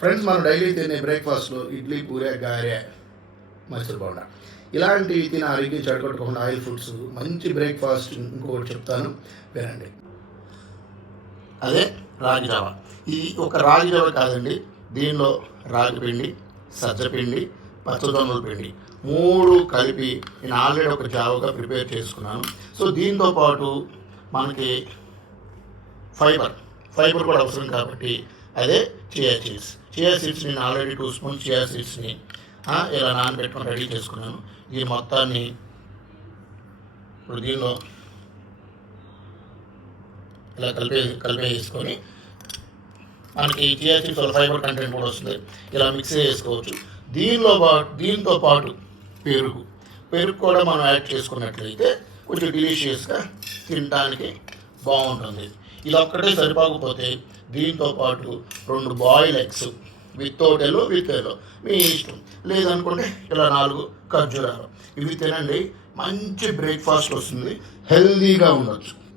Friends, మనం daily తినే బ్రేక్ఫాస్ట్లో ఇడ్లీ, పూరి, గారె, మైసూర్ బోండా ఇలాంటివి తిని ఆరోగ్యం చెడగొట్టుకోకుండా ఆయిల్ ఫుడ్స్ మంచి బ్రేక్ఫాస్ట్ ఇంకొకటి చెప్తాను, వినండి. అదే రాగి జావ. ఈ ఒక రాగి జావ కాదండి, దీనిలో రాగి పిండి, సజ్జపిండి, పచ్చజొన్నల పిండి 3 కలిపి నేను ఆల్రెడీ ఒక జావగా ప్రిపేర్ చేసుకున్నాను. సో దీంతో పాటు మనకి ఫైబర్ కూడా అవసరం కాబట్టి అదే చియా సీడ్స్ నేను ఆల్రెడీ 2 స్పూన్స్ చియా సీడ్స్ని ఇలా నానబెట్టుకొని రెడీ చేసుకున్నాను. ఈ మొత్తాన్ని ఇప్పుడు దీనిలో ఇలా కలిపేసుకొని మనకి చియా సీడ్స్ వల్ల ఫైబర్ కంటెంట్ కూడా వస్తుంది. ఇలా మిక్స్ చేసుకోవచ్చు. దీంతో పాటు పెరుగు కూడా మనం యాడ్ చేసుకున్నట్లయితే కొంచెం డెలిషియస్గా తినడానికి బాగుంటుంది. ఇలా ఒక్కటే సరిపోకపోతే దీంతో పాటు 2 బాయిల్ ఎగ్స్ విత్ ఎల్లో మీ ఇష్టం. లేదనుకుంటే ఇలా 4 ఖర్జూరాలు ఇవి తినండి. మంచి బ్రేక్ఫాస్ట్ వస్తుంది, హెల్దీగా ఉండొచ్చు.